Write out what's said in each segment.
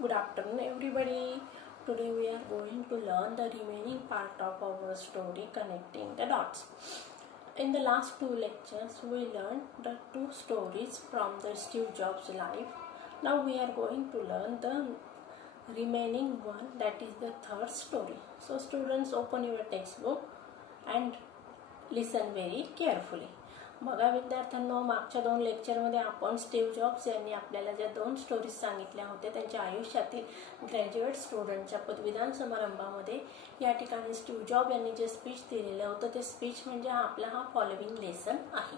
Good afternoon, everybody. Today we are going to learn the remaining part of our story, Connecting the Dots. In the last two lectures, we learned the two stories from the Steve Jobs' life. Now we are going to learn the remaining one, that is the third story. So students, open your textbook and listen very carefully. बघा विद्यार्थ्यांनो, मागच्या दोन लेक्चरमध्ये आपण Steve jobs यांनी आपल्याला ज्या दोन स्टोरीज सांगितल्या होत्या त्यांच्या आयुष्यातील ग्रॅज्युएट स्टुडंटच्या पदवीदान समारंभामध्ये या ठिकाणी स्टीव्ह जॉब यांनी जे स्पीच दिलेलं होतं ते स्पीच म्हणजे हा फॉलोइंग लेसन आहे.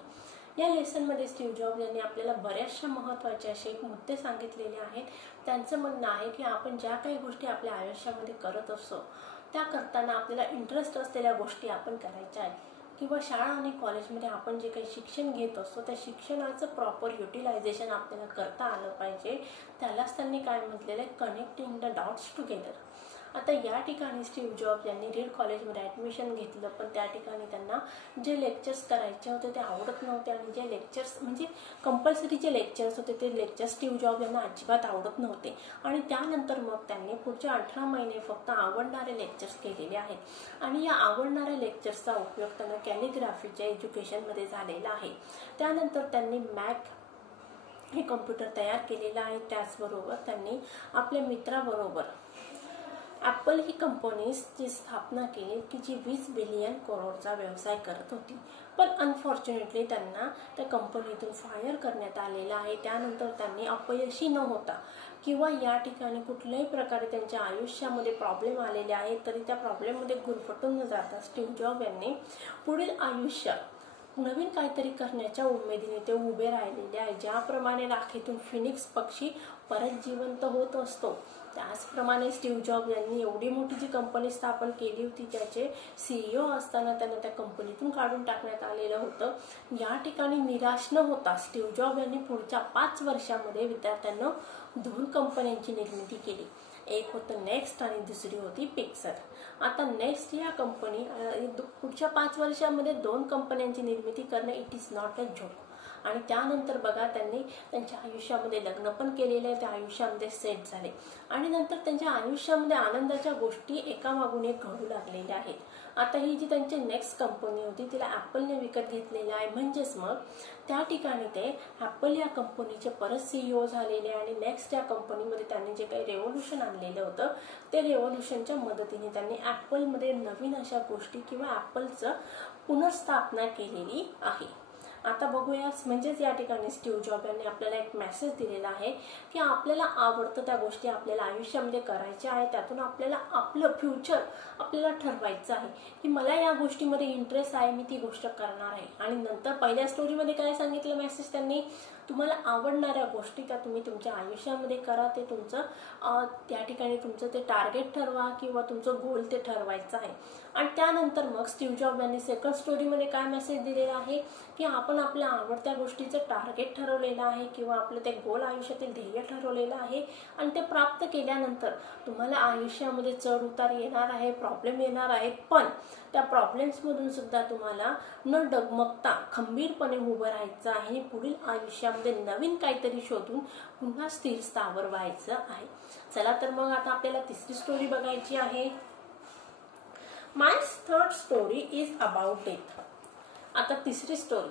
या लेसनमध्ये स्टीव्ह जॉब यांनी आपल्याला बऱ्याचशा महत्त्वाचे असे एक मुद्दे सांगितलेले आहेत. त्यांचं म्हणणं आहे की आपण ज्या काही गोष्टी आपल्या आयुष्यामध्ये करत असतो त्या करताना आपल्याला इंटरेस्ट असलेल्या गोष्टी आपण करायच्या आहेत किंवा शाळा आणि कॉलेजमध्ये आपण जे काही शिक्षण घेत असतो त्या शिक्षणाचं प्रॉपर युटिलायझेशन आपल्याला करता आलं पाहिजे. त्यालाच त्यांनी काय म्हटलेलं आहे, कनेक्टिंग द डॉट्स टुगेदर. आता या ठिकाणी स्टीव्ह जॉब यांनी रीड कॉलेजमध्ये ॲडमिशन घेतलं, पण त्या ठिकाणी त्यांना जे लेक्चर्स करायचे होते ते आवडत नव्हते आणि जे लेक्चर्स म्हणजे कंपल्सरी जे लेक्चर्स होते ते लेक्चर्स स्टीव्ह जॉब यांना अजिबात आवडत नव्हते. आणि त्यानंतर मग त्यांनी पुढचे 18 महिने फक्त आवडणारे लेक्चर्स केलेले आहेत आणि या आवडणाऱ्या लेक्चर्सचा उपयोग त्यांना कॅलिग्राफीच्या एज्युकेशनमध्ये झालेला आहे. त्यानंतर त्यांनी मॅक हे कम्प्युटर तयार केलेलं आहे. त्याचबरोबर त्यांनी आपल्या मित्राबरोबर ॲपल ही कंपनीची स्थापना केली की जी 20 बिलियन करोडचा व्यवसाय करत होती. पण अनफॉर्च्युनेटली त्यांना त्या कंपनीतून फायर करण्यात आलेलं आहे. त्यानंतर त्यांनी अपयशी न होता किंवा या ठिकाणी कुठल्याही प्रकारे त्यांच्या आयुष्यामध्ये प्रॉब्लेम आलेले आहेत तरी त्या प्रॉब्लेममध्ये गुरफटून न जाता स्टीव्ह जॉब यांनी पुढील आयुष्यात नवीन काहीतरी करण्याच्या उमेदीने ते उभे राहिलेले आहे. ज्याप्रमाणे राखेतून फिनिक्स पक्षी परत जिवंत होत असतो त्याचप्रमाणे स्टीव्ह जॉब यांनी एवढी मोठी जी कंपनी स्थापन केली होती त्याचे CEO असताना त्यांना त्या कंपनीतून काढून टाकण्यात आलेलं होतं. या ठिकाणी निराश न होता स्टीव्ह जॉब यांनी पुढच्या 5 वर्षामध्ये विद्यार्थ्यांना 2 कंपन्यांची निर्मिती केली. एक होतं नेक्स्ट आणि दुसरी होती पिक्सर. आता नेक्स्ट या कंपनी पुढच्या 5 वर्षामध्ये 2 कंपन्यांची निर्मिती करणं it is not a joke. आणि त्यानंतर बघा त्यांनी त्यांच्या आयुष्यामध्ये लग्न पण केलेलं आहे, त्या आयुष्यामध्ये सेट झाले आणि नंतर त्यांच्या आयुष्यामध्ये आनंदाच्या गोष्टी एकामागून एक घडू लागलेल्या आहेत. आता ही जी त्यांची नेक्स्ट कंपनी होती तिला ॲपलने विकत घेतलेलं आहे. म्हणजेच मग त्या ठिकाणी ते ॲपल या कंपनीचे परत CEO झालेले आणि नेक्स्ट या कंपनीमध्ये त्यांनी जे काही रेव्होल्युशन आणलेलं होतं ते रेव्होल्युशनच्या मदतीने त्यांनी ॲपलमध्ये नवीन अशा गोष्टी किंवा ॲपलचं पुनर्स्थापना केलेली आहे. आता बघूया, म्हणजेच या ठिकाणी स्टीव्ह जॉब यांनी आपल्याला एक मेसेज दिलेला आहे की आपल्याला आवडतं त्या गोष्टी आपल्याला आयुष्यामध्ये करायच्या आहे. त्यातून आपल्याला आपलं फ्युचर आपल्याला ठरवायचं आहे की मला या गोष्टीमध्ये इंटरेस्ट आहे, मी ती गोष्ट करणार आहे. आणि नंतर पहिल्या स्टोरीमध्ये काय सांगितलं मेसेज त्यांनी, तुम्हाला आवडणाऱ्या गोष्टी त्या तुम्ही तुमच्या आयुष्यामध्ये करा. ते तुमचं त्या ठिकाणी तुमचं ते टार्गेट ठरवा किंवा तुमचं गोल ते ठरवायचं आहे. आणि त्यानंतर मग स्टीव्ह जॉब यांनी सेकंड स्टोरीमध्ये काय मेसेज दिलेला आहे की आपण आपल्या आवडत्या गोष्टीचं टार्गेट ठरवलेलं आहे किंवा आपलं ते गोल आयुष्यातील ध्येय ठरवलेलं आहे आणि ते प्राप्त केल्यानंतर तुम्हाला आयुष्यामध्ये चढ उतार येणार आहे, प्रॉब्लेम येणार आहेत, पण त्या प्रॉब्लेम्समधून सुद्धा तुम्हाला न डगमगता खंबीरपणे उभं राहायचं आहे. पुढील आयुष्यामध्ये नवीन काहीतरी शोधून पुन्हा स्थिर स्थावर व्हायचं आहे. चला तर मग आता आपल्याला तिसरी स्टोरी बघायची आहे. My third story is about death. आता तिसरी स्टोरी,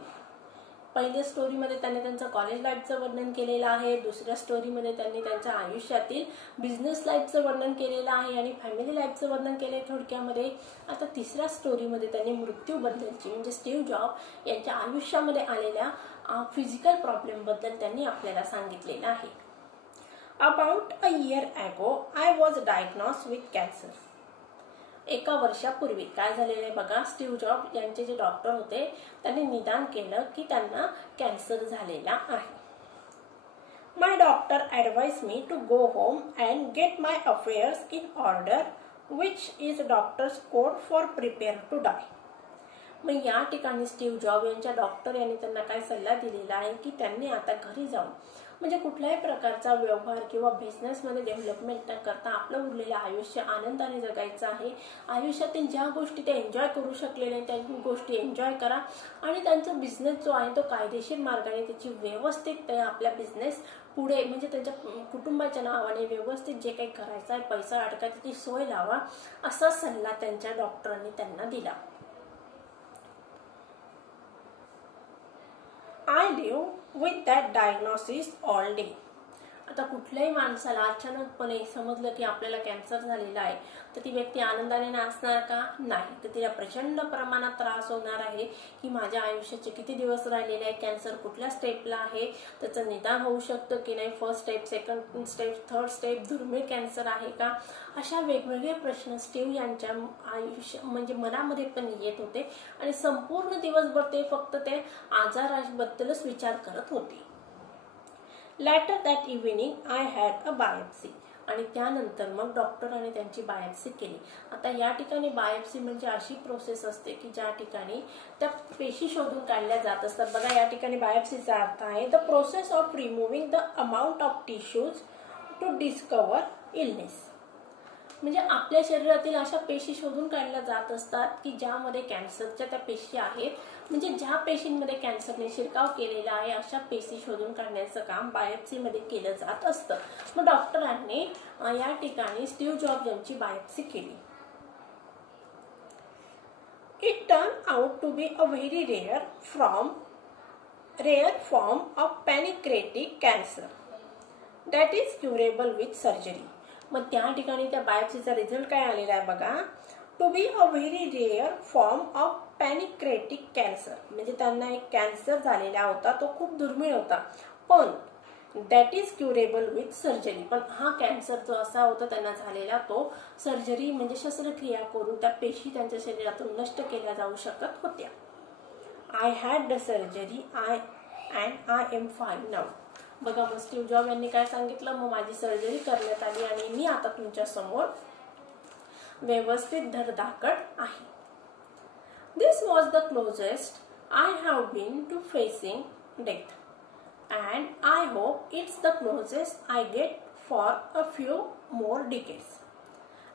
पहिल्या स्टोरीमध्ये त्यांनी त्यांचं कॉलेज लाईफचं वर्णन केलेलं आहे, दुसऱ्या स्टोरीमध्ये त्यांनी त्यांच्या आयुष्यातील बिझनेस लाईफचं वर्णन केलेलं आहे आणि फॅमिली लाईफचं वर्णन केलं आहे थोडक्यामध्ये. आता तिसऱ्या स्टोरीमध्ये त्यांनी मृत्यूबद्दलची म्हणजे स्टीव्ह जॉब यांच्या आयुष्यामध्ये आलेल्या फिजिकल प्रॉब्लेमबद्दल त्यांनी आपल्याला सांगितलेलं आहे. About a year ago I was diagnosed with cancer. 1 वर्षापूर्वी काय झालेलं आहे बघा, स्टीव्ह जॉब यांचे जे डॉक्टर होते त्यांनी निदान केलं की त्यांना कॅन्सर झालेला आहे. My doctor advise me to go home and get my affairs in order which is doctor's code for prepare to die. मग या ठिकाणी स्टीव्ह जॉब यांच्या डॉक्टर यांनी त्यांना काय सल्ला दिलेला आहे की त्यांनी आता घरी जाऊन म्हणजे कुठल्याही प्रकारचा व्यवहार किंवा बिझनेसमध्ये डेव्हलपमेंट न करता आपलं उरलेलं आयुष्य आनंदाने जगायचं आहे. आयुष्यातील ज्या गोष्टी ते एन्जॉय करू शकले नाही त्या गोष्टी एन्जॉय करा आणि त्यांचा बिझनेस जो आहे तो कायदेशीर मार्गाने त्याची व्यवस्थित आपल्या बिझनेस पुढे म्हणजे त्यांच्या कुटुंबाच्या नावाने व्यवस्थित जे काही करायचं आहे, पैसा अडकायची ती सोय लावा, असा सल्ला त्यांच्या डॉक्टरांनी त्यांना दिला. I live with that diagnosis all day. आता कुठल्याही माणसाला अचानकपणे समजलं की आपल्याला कॅन्सर झालेला आहे तर ती व्यक्ती आनंदाने नाचणार का? नाही. तर तिला प्रचंड प्रमाणात त्रास होणार आहे की माझ्या आयुष्याचे किती दिवस राहिलेले आहे, कॅन्सर कुठल्या स्टेपला आहे, त्याचं निदान होऊ शकतं की नाही, first step, second step, third step, दुर्मिळ कॅन्सर आहे का, अशा वेगवेगळे प्रश्न स्टीव्ह यांच्या आयुष्य म्हणजे मनामध्ये पण येत होते आणि संपूर्ण दिवसभर ते फक्त ते आजाराबद्दलच विचार करत होते. Later that evening I had a biopsy. आणि त्यानंतर मग डॉक्टरांनी त्यांची बायोप्सी केली. आता या ठिकाणी बायोप्सी म्हणजे अशी प्रोसेस असते की ज्या ठिकाणी त्या पेशी शोधून काढल्या जात असतात. बघा या ठिकाणी बायोप्सीचा अर्थ आहे the process of removing the amount of tissues to discover illness. म्हणजे आपल्या शरीरातील अशा पेशी शोधून काढल्या जात असतात की ज्यामध्ये कॅन्सरच्या त्या पेशी आहेत, म्हणजे ज्या पेशींमध्ये कॅन्सरने शिरकाव केलेला आहे अशा पेशी शोधून काढण्याचं काम बायोप्सीमध्ये केलं जात असतं. मग डॉक्टरांनी या ठिकाणी स्टीव्ह जॉब्स यांची बायोप्सी केली. It turn out to be a very rare form of pancreatic cancer that is curable with surgery. मग त्या ठिकाणी त्या बायोप्सीचा रिझल्ट काय आलेला आहे बघा, to be a very rare form of pancreatic cancer. म्हणजे त्यांना एक कॅन्सर झालेला होता, तो खूप दुर्मिळ होता, पण that is curable with surgery. पण हा कॅन्सर जो असा होता त्यांना झालेला तो सर्जरी म्हणजे शस्त्रक्रिया करून त्या पेशी त्यांच्या शरीरातून नष्ट केल्या जाऊ शकत होत्या. I had the surgery and I am fine now. बघा मग स्टीव्ह जॉब यांनी काय सांगितलं, मग माझी सर्जरी करण्यात आली आणि मी आता तुमच्या समोर व्यवस्थित धडधाकट आहे. This was the closest I have been to facing death and I hope it's the closest I get for a few more decades.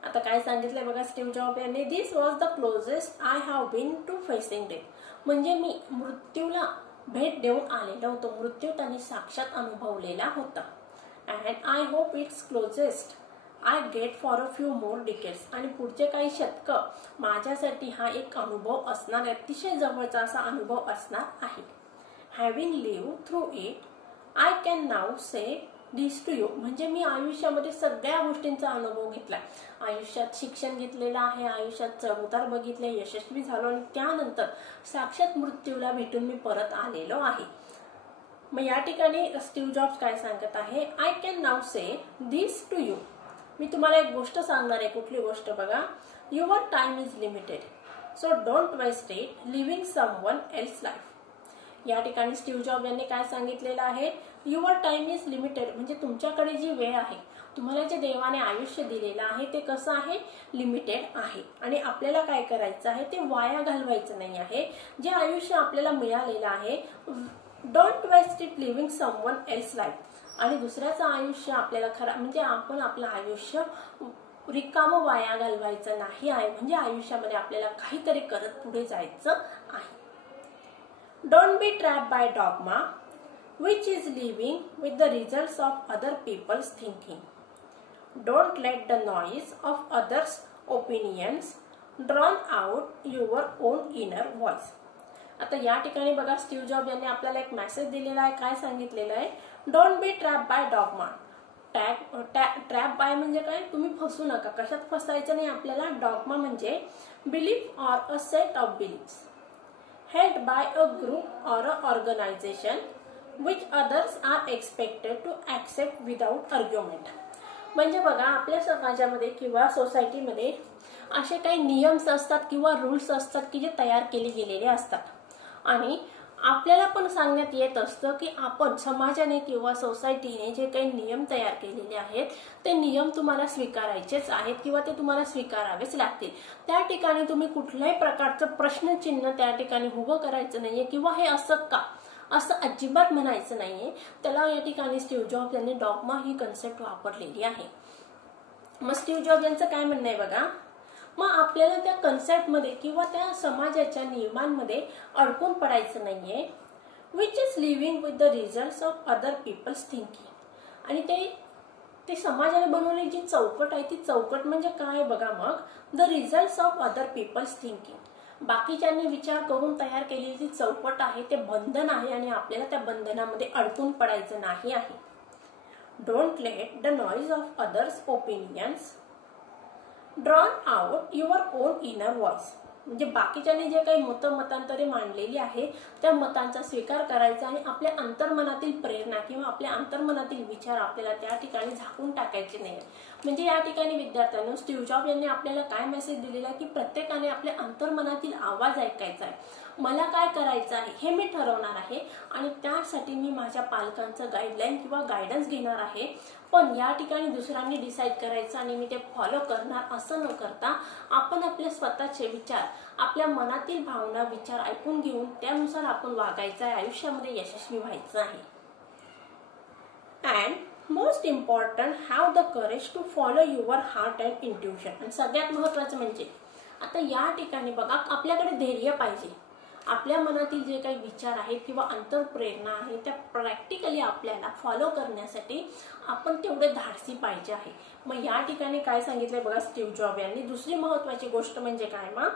आता काय सांगितलंय बघा स्टीव्ह जॉब यांनी, this was the closest I have been to facing death. म्हणजे मी मृत्यूला भेट देऊन आलेला होतो, मृत्यू त्यांनी साक्षात अनुभवलेला होता. And I hope it's closest I get for a few more decades. आणि पुढचे काही शतक माझ्यासाठी हा एक अनुभव असणार आहे, अतिशय जवळचा असा अनुभव असणार आहे. Having live through it I can now say this to you. म्हणजे मी आयुष्यामध्ये सगळ्या गोष्टींचा अनुभव घेतला, आयुष्यात शिक्षण घेतलेलं आहे, आयुष्यात चढउतार बघितले, यशस्वी झालो आणि त्यानंतर साक्षात मृत्यूला भेटून मी परत आलेलो आहे. मग या ठिकाणी स्टीव्ह जॉब्स काय सांगत आहे, I can now say this to you. मी तुम्हाला एक गोष्ट सांगणार आहे. कुठली गोष्ट बघा, your time is limited so don't waste it living someone else life. या ठिकाणी स्टीव्ह जॉब यांनी काय सांगितलेलं आहे, युअर टाइम इज लिमिटेड. म्हणजे तुमच्याकडे जी वेळ आहे, तुम्हाला जे देवाने आयुष्य दिलेलं आहे ते कसं आहे, लिमिटेड आहे. आणि आपल्याला काय करायचं आहे, ते वाया घालवायचं नाही आहे. जे आयुष्य आपल्याला मिळालेलं आहे, don't waste it living someone else life. आणि दुसऱ्याचं आयुष्य आपल्याला म्हणजे आपण आपलं आयुष्य रिकामं वाया घालवायचं नाही आहे. म्हणजे आयुष्यामध्ये आपल्याला काहीतरी करत पुढे जायचं आहे. Don't be trapped by dogma, which is living with the results of other people's thinking. Don't let the noise of others' opinions drown out your own inner voice. आता या ठिकाणी बघा स्टीव्ह जॉब यांनी आपल्याला एक मेसेज दिलेला आहे. काय सांगितलेलं आहे, don't be trap by dogma. Trap by म्हणजे काय, तुम्ही फसू नका. कशात फसायचं नाही आपल्याला. डॉगमा म्हणजे belief or a set of beliefs held by a group or an organization which others are expected to accept without argument. म्हणजे बघा आपल्या समाजामध्ये किंवा सोसायटीमध्ये असे काही नियम्स असतात किंवा रूल्स असतात की जे तयार केले गेलेले असतात आणि आपल्याला पण सांगण्यात येत असतं की आपण समाजाने किंवा सोसायटीने जे काही नियम तयार केलेले आहेत ते नियम तुम्हाला स्वीकारायचेच आहेत किंवा ते तुम्हाला स्वीकारावेच लागतील. त्या ठिकाणी तुम्ही कुठल्याही प्रकारचं प्रश्नचिन्ह त्या ठिकाणी उभं करायचं नाहीये किंवा हे असं का असं अजिबात म्हणायचं नाहीये. त्याला या ठिकाणी स्टीव्ह जॉब्स यांनी डॉगमा ही कन्सेप्ट वापरलेली आहे. मग स्टीव्ह जॉब्स यांचं काय म्हणणं आहे बघा, मग आपल्याला त्या कन्सेप्टमध्ये किंवा त्या समाजाच्या नियमांमध्ये अडकून पडायचं नाहीये. Which is living with the results of other people's thinking. आणि ते समाजाने बनवलेली जी चौकट आहे ती चौकट म्हणजे काय बघा मग, the results of other people's thinking. बाकीच्यांनी विचार करून तयार केलेली जी चौकट आहे ते बंधन आहे आणि आपल्याला त्या बंधनामध्ये अडकून पडायचं नाही आहे. Don't let the noise of others opinions drawn out your on inner voice. म्हणजे बाकीच्यांनी जे काही मतांतरे मांडलेली आहे त्या मतांचा स्वीकार करायचा आणि आपल्या अंतर्मनातील प्रेरणा किंवा आपल्या अंतर्मनातील विचार आपल्याला त्या ठिकाणी झाकून टाकायचे नाही. म्हणजे या ठिकाणी विद्यार्थ्यांनो स्टीव्ह जॉब यांनी आपल्याला काय मेसेज दिलेला आहे की प्रत्येकाने आपल्या अंतर्मनातील आवाज ऐकायचा आहे. मला काय करायचं आहे हे मी ठरवणार आहे आणि त्यासाठी मी माझ्या पालकांचं गाईडलाईन किंवा गायडन्स घेणार आहे. पण या ठिकाणी दुसऱ्यांनी डिसाईड करायचं आणि मी ते फॉलो करणार असं न करता आपण आपले स्वतःचे विचार, आपल्या मनातील भावना विचार ऐकून घेऊन त्यानुसार आपण वागायचं आहे, आयुष्यामध्ये यशस्वी व्हायचं आहे. And most important, have the courage to follow your heart and intuition. आणि सगळ्यात महत्वाचं म्हणजे आता या ठिकाणी बघा आपल्याकडे धैर्य पाहिजे. आपल्या मनातील जे काही विचार आहेत किंवा अंतर्प्रेरणा आहे त्या प्रॅक्टिकली आपल्याला फॉलो करण्यासाठी आपण तेवढे धाडसी पाहिजे आहे. मग या ठिकाणी काय सांगितलंय बघा स्टीव्ह जॉब यांनी, दुसरी महत्वाची गोष्ट म्हणजे काय मग,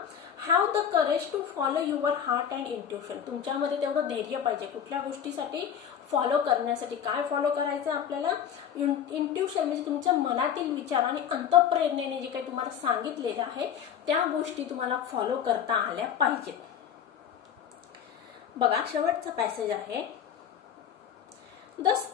have the courage to follow your heart and intuition. तुमच्यामध्ये तेवढं धैर्य पाहिजे कुठल्या गोष्टीसाठी फॉलो करण्यासाठी. काय फॉलो करायचं आपल्याला, इंट्युशन म्हणजे तुमच्या मनातील विचार आणि अंतःप्रेरणेने जे काही तुम्हाला सांगितलेलं आहे त्या गोष्टी तुम्हाला फॉलो करता आल्या पाहिजेत. बघा शेवटचा पॅसेज आहे,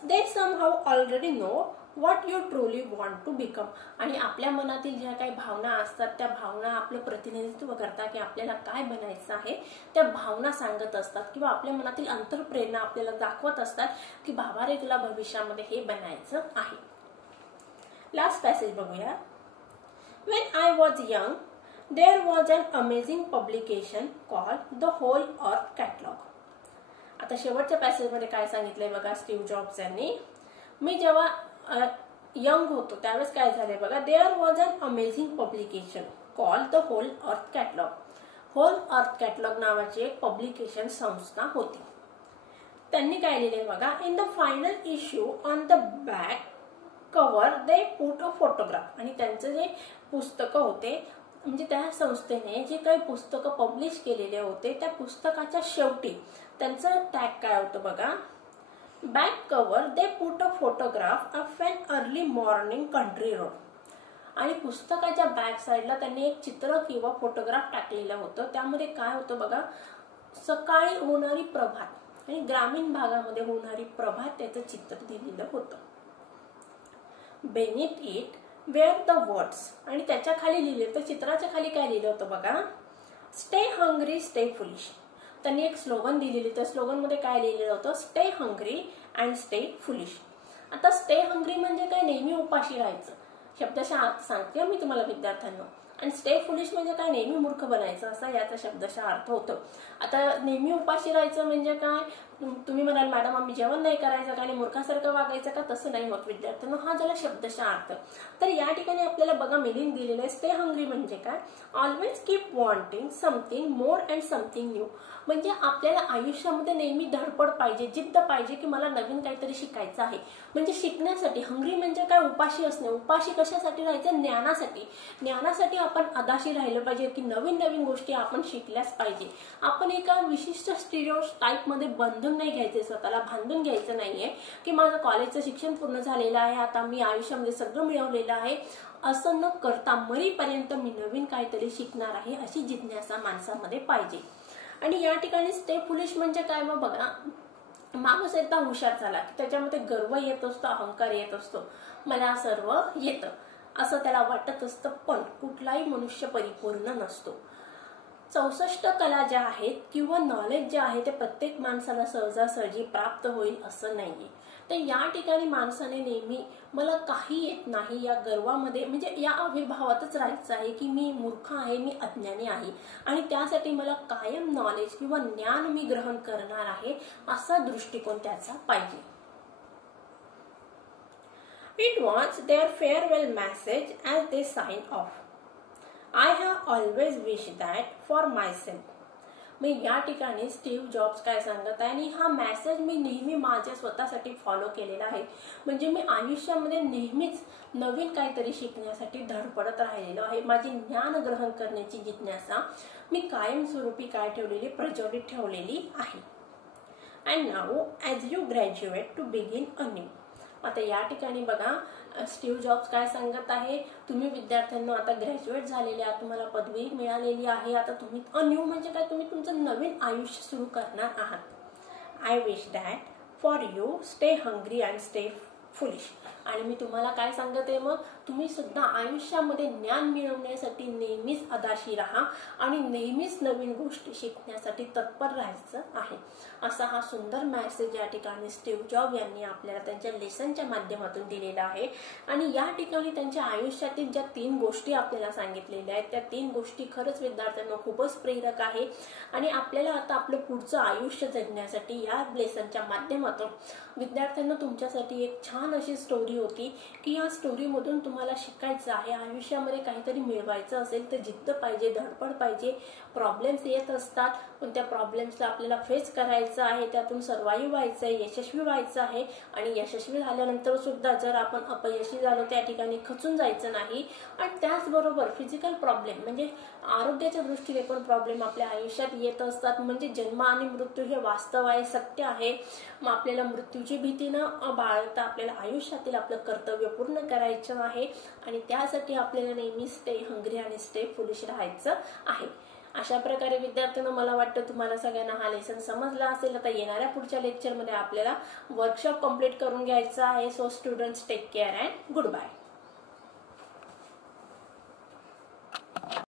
they somehow already know what you truly want to become. आणि आपल्या मनातील ज्या काही भावना असतात त्या भावना आपलं प्रतिनिधित्व करतात की आपल्याला काय बनायचं आहे, त्या भावना सांगत असतात किंवा आपल्या मनातील अंतर्प्रेरणा आपल्याला दाखवत असतात की बाबा रे तुला भविष्यामध्ये हे बनायचं आहे. लास्ट पॅसेज बघूया. When I was young, there was an amazing publication called The Whole Earth Catalog. आता शेवटच्या पॅसेजमध्ये काय सांगितलंय बघा स्टीव्ह जॉब्स यांनी, मी जेव्हा यंग होतो त्यावेळेस काय झालंय बघा, there was an amazing publication called the Whole Earth Catalog. Whole Earth Catalog नावाची एक पब्लिकेशन संस्था होती. त्यांनी काय लिहिलंय बघा, in the final issue on the back cover they put a photograph. आणि त्यांचे जे पुस्तकं होते म्हणजे त्या संस्थेने जे काही पुस्तकं पब्लिश केलेले होते त्या पुस्तकाच्या शेवटी त्यांचं टॅग काय होतं बघा, back cover they put a photograph of an early morning country road. आणि पुस्तकाच्या बॅक साईडला त्यांनी एक चित्र किंवा फोटोग्राफ टाकलेलं होतं. त्यामध्ये काय होतं बघा, सकाळी होणारी प्रभात आणि ग्रामीण भागामध्ये होणारी प्रभात त्याचं चित्र दिलेलं होतं. Beneath it were the words. आणि त्याच्या खाली लिहिले तर चित्राच्या खाली काय लिहिलं होतं बघा, स्टे हंग्री स्टे फुलिश. त्यांनी एक स्लोगन दिलेली, त्या स्लोगन मध्ये काय लिहिलेलं होतं, stay hungry and stay foolish. आता स्टे हंग्री म्हणजे काय, नेहमी उपाशी राहायचं. शब्दशः अर्थ सांगते मी तुम्हाला विद्यार्थ्यांना. आणि स्टे फुलिश म्हणजे काय, नेहमी मूर्ख बनायचं असा याचा शब्दशः अर्थ होतो. आता नेहमी उपाशी राहायचं म्हणजे काय, तुम्ही म्हणाल मॅडम आम्ही जेवण नाही करायचं का आणि मूर्खासारखं वागायचं का, तसं नाही होत विद्यार्थ्यांना. हा झाला शब्दशः अर्थ. तर या ठिकाणी आपल्याला बघा मिनिंग दिलेलं आहे. स्टे हंग्री म्हणजे काय, always keep wanting something more and something new. म्हणजे आपल्याला आयुष्यामध्ये नेहमी धडपड पाहिजे, जिद्द पाहिजे की मला नवीन काहीतरी शिकायचं आहे. म्हणजे शिकण्यासाठी. हंग्री म्हणजे काय, उपाशी असणे. उपाशी कशासाठी राहायचं, ज्ञानासाठी. ज्ञानासाठी आपण अदाशी राहिलं पाहिजे की नवीन नवीन गोष्टी आपण शिकल्याच पाहिजे. आपण एका विशिष्ट स्टिरियोटाइप मध्ये बंधून नाही घ्यायचे, स्वतःला बांधून घ्यायचं नाहीये की माझं कॉलेजचं शिक्षण पूर्ण झालेलं आहे, आता मी आयुष्यामध्ये सगळं मिळवलेलं आहे. असं न करता मरीपर्यंत मी नवीन काहीतरी शिकणार आहे अशी जिज्ञासा माणसामध्ये पाहिजे. आणि या ठिकाणी स्टे फुलिश म्हणजे काय मग बघा, माणूस एकदा हुशार झाला की त्याच्यामध्ये गर्व येत असतो, अहंकार येत असतो, मला सर्व येतं असं त्याला वाटत असतं. पण कुठलाही मनुष्य परिपूर्ण नसतो. 64 कला ज्या आहेत किंवा नॉलेज जे आहे ते प्रत्येक माणसाला सहजासहजी प्राप्त होईल असं नाहीये. तर या ठिकाणी माणसाने नेहमी मला काही येत नाही या गर्वामध्ये म्हणजे या अविर्भावातच राहायचं आहे की मी मूर्ख आहे, मी अज्ञानी आहे आणि त्यासाठी मला कायम नॉलेज किंवा ज्ञान मी ग्रहण करणार आहे असा दृष्टिकोन त्याचा पाहिजे. It was their farewell message as they signed off. I have always wished that for myself. मग या ठिकाणी स्टीव्ह जॉब्स काय सांगत आहे, आणि हा मेसेज मी नेहमी माझ्या स्वतःसाठी फॉलो केलेला आहे. म्हणजे मी आयुष्यामध्ये नेहमीच नवीन काहीतरी शिकण्यासाठी धडपडत राहिलेलो आहे. माझी ज्ञान ग्रहण करण्याची जिज्ञासा मी कायमस्वरूपी काय ठेवलेली, प्रज्वलित ठेवलेली आहे. And now as you graduate to begin a new. आता या ठिकाणी बघा स्टीव्ह जॉब्स काय सांगत आहे, तुम्ही विद्यार्थ्यांना आता ग्रॅज्युएट झालेले आहात, तुम्हाला पदवी मिळालेली आहे, आता तुम्ही न्यू म्हणजे काय, तुम्ही तुमचं नवीन आयुष्य सुरू करणार आहात. I wish that for you stay hungry and stay foolish. आणि मी तुम्हाला काय सांगते आहे, मग तुम्ही सुद्धा आयुष्यामध्ये ज्ञान मिळवण्यासाठी नेहमीच अदाशी राहा आणि नेहमीच नवीन गोष्टी शिकण्यासाठी तत्पर राहायचं आहे. असा हा सुंदर मेसेज या ठिकाणी स्टीव्ह जॉब यांनी आपल्याला त्यांच्या लेसनच्या माध्यमातून दिलेला आहे. आणि या ठिकाणी त्यांच्या आयुष्यातील ज्या 3 गोष्टी आपल्याला सांगितलेल्या आहेत, त्या 3 गोष्टी खरंच विद्यार्थ्यांना खूपच प्रेरक आहे. आणि आपल्याला आता आपलं पुढचं आयुष्य जगण्यासाठी या लेसनच्या माध्यमातून विद्यार्थ्यांना तुमच्यासाठी एक छान अशी स्टोरी होती की या स्टोरीमधून तुम्हाला शिकायचं आहे. आयुष्यामध्ये काहीतरी मिळवायचं असेल तर जिद्द पाहिजे, धडपड पाहिजे. प्रॉब्लेम्स येत असतात, पण त्या प्रॉब्लेम्सला आपल्याला फेस करायचं आहे, त्यातून सर्वाइव्ह व्हायचं आहे, यशस्वी व्हायचं आहे. आणि यशस्वी झाल्यानंतर सुद्धा जर आपण अपयशी झालो त्या ठिकाणी खचून जायचं नाही. आणि त्याचबरोबर फिजिकल प्रॉब्लेम म्हणजे आरोग्याच्या दृष्टीने पण प्रॉब्लेम आपल्या आयुष्यात येत असतात. म्हणजे जन्म आणि मृत्यू हे वास्तव आहे, सत्य आहे. मग आपल्याला मृत्यूची भीती न बाळगता आपल्याला आयुष्यातील आपलं कर्तव्य पूर्ण करायचं आहे. आणि त्यासाठी आपल्याला नेहमी स्टे हंग्री आणि स्टे फुलिश राहायचं आहे. अशा प्रकारे विद्यार्थ्यांना मला वाटतं तुम्हाला सगळ्यांना हा लेसन समजला असेल. आता येणाऱ्या पुढच्या लेक्चरमध्ये आपल्याला वर्कशॉप कंप्लीट करून घ्यायचं आहे. So students take care and good bye.